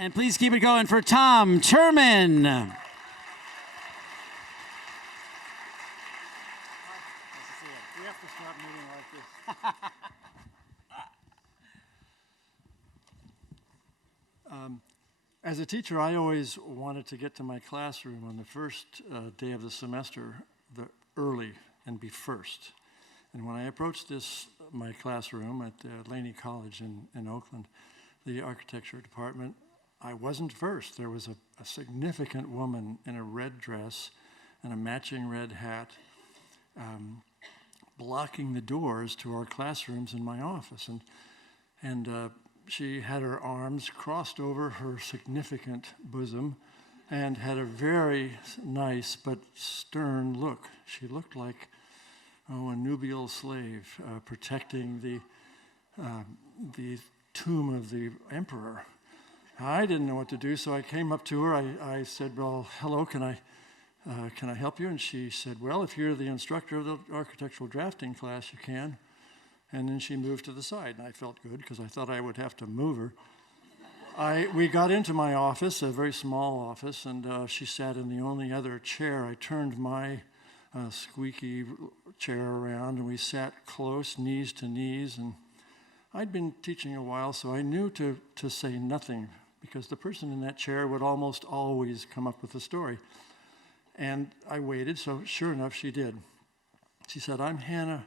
And please keep it going for TomTurman. We have to stop meeting like this. As a teacher, I always wanted to get to my classroom on the first day of the semester, early, and be first. And when I approached my classroom at Laney College in Oakland, the architecture department, I wasn't first. There was a significant woman in a red dress and a matching red hat blocking the doors to our classrooms in my office. And she had her arms crossed over her significant bosom and had a very nice but stern look. She looked like a nubial slave protecting the tomb of the emperor. I didn't know what to do, so I came up to her. I said, well, hello, can I help you? And she said, well, if you're the instructor of the architectural drafting class, you can. And then she moved to the side, and I felt good because I thought I would have to move her. We got into my office, a very small office, and she sat in the only other chair. I turned my squeaky chair around, and we sat close, knees to knees. And I'd been teaching a while, so I knew to say nothing, because the person in that chair would almost always come up with a story. And I waited, so sure enough, she did. She said, I'm Hannah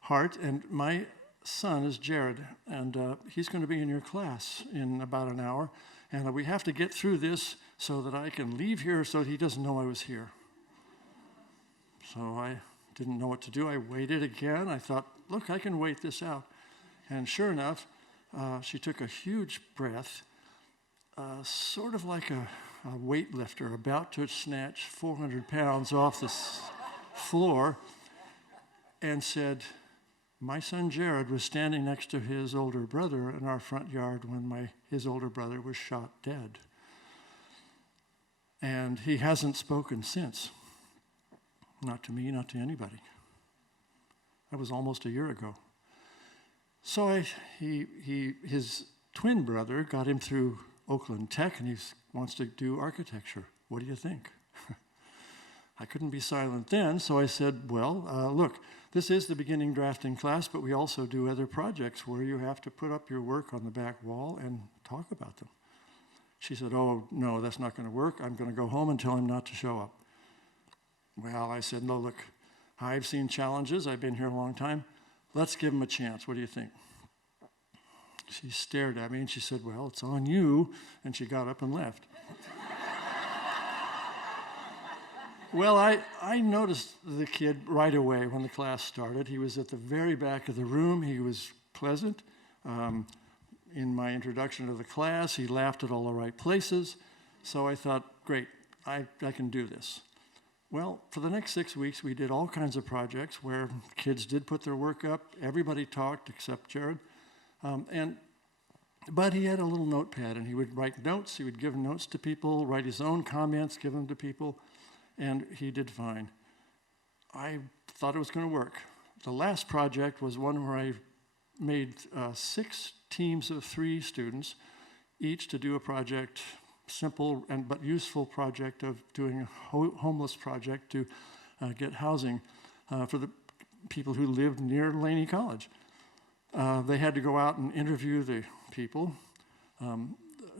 Hart, and my son is Jared, and he's going to be in your class in about an hour, and we have to get through this so that I can leave here so he doesn't know I was here. So I didn't know what to do. I waited again. I thought, look, I can wait this out. And sure enough, she took a huge breath, sort of like a weightlifter about to snatch 400 pounds off the floor, and said, my son Jared was standing next to his older brother in our front yard when his older brother was shot dead. And he hasn't spoken since. Not to me, not to anybody. That was almost a year ago. So his twin brother got him through Oakland Tech, and he wants to do architecture. What do you think? I couldn't be silent then, so I said, well, look, this is the beginning drafting class, but we also do other projects where you have to put up your work on the back wall and talk about them. She said, oh, no, that's not going to work. I'm going to go home and tell him not to show up. Well, I said, no, look, I've seen challenges. I've been here a long time. Let's give him a chance. What do you think? She stared at me and she said, well, it's on you. And she got up and left. Well, I noticed the kid right away when the class started. He was at the very back of the room. He was pleasant. In my introduction to the class, he laughed at all the right places. So I thought, great, I can do this. Well, for the next 6 weeks, we did all kinds of projects where kids did put their work up. Everybody talked except Jared. But he had a little notepad, and he would write notes. He would give notes to people, write his own comments, give them to people, and he did fine. I thought it was going to work. The last project was one where I made 6 teams of 3 students, each to do a project, simple but useful project of doing a homeless project to get housing for the people who lived near Laney College. They had to go out and interview the people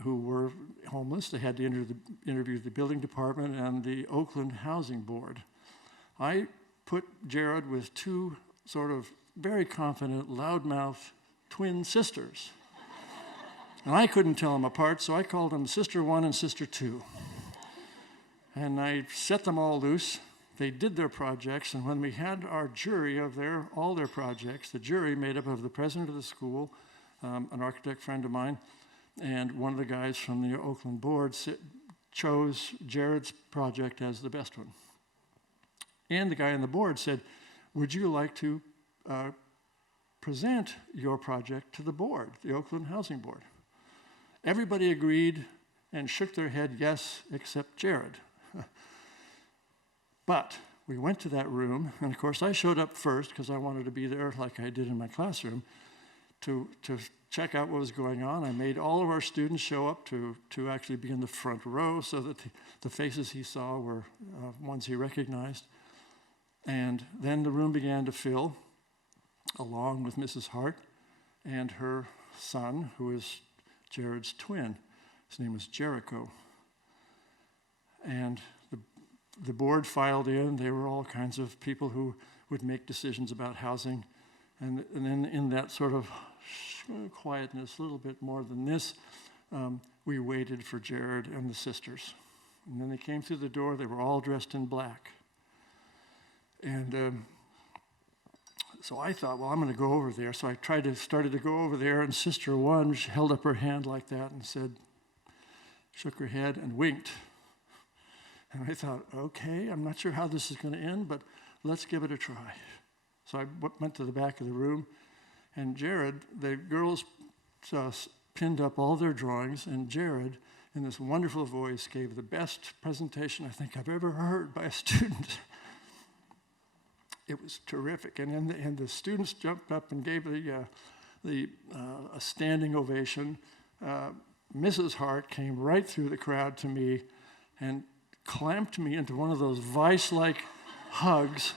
who were homeless. They had to interview the building department and the Oakland Housing Board. I put Jared with 2 sort of very confident, loudmouth twin sisters. And I couldn't tell them apart, so I called them Sister 1 and Sister 2. And I set them all loose. They did their projects, and when we had our jury of all their projects, the jury made up of the president of the school, an architect friend of mine, and one of the guys from the Oakland board chose Jared's project as the best one. And the guy on the board said, would you like to present your project to the board, the Oakland Housing Board? Everybody agreed and shook their head yes, except Jared. But we went to that room, and of course I showed up first because I wanted to be there like I did in my classroom. to check out what was going on. I made all of our students show up to actually be in the front row so that the faces he saw were ones he recognized. And then the room began to fill, along with Mrs. Hart and her son, who is Jared's twin. His name was Jericho. And the board filed in. They were all kinds of people who would make decisions about housing. And then in that sort of quietness, a little bit more than this, we waited for Jared and the sisters. And then they came through the door. They were all dressed in black. And so I thought, well, I'm going to go over there. So I started to go over there, and Sister One, she held up her hand like that and said, shook her head and winked. And I thought, okay, I'm not sure how this is going to end, but let's give it a try. So I went to the back of the room, and Jared, the girls pinned up all their drawings, and Jared, in this wonderful voice, gave the best presentation I think I've ever heard by a student. It was terrific, and the students jumped up and gave a standing ovation. Mrs. Hart came right through the crowd to me and clamped me into one of those vice-like hugs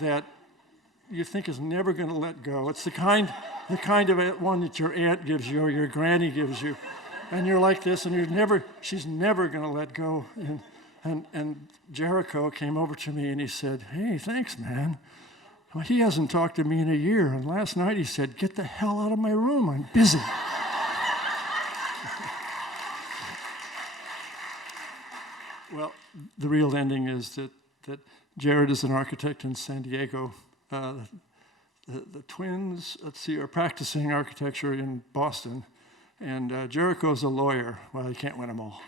that you think is never going to let go. It's the kind of one that your aunt gives you or your granny gives you, and you're like this, and she's never going to let go. And Jericho came over to me and he said, hey, thanks, man. Well, he hasn't talked to me in a year, and last night he said, get the hell out of my room, I'm busy. Well, the real ending is that Jared is an architect in San Diego. The twins, are practicing architecture in Boston, and Jericho's a lawyer. Well, you can't win them all.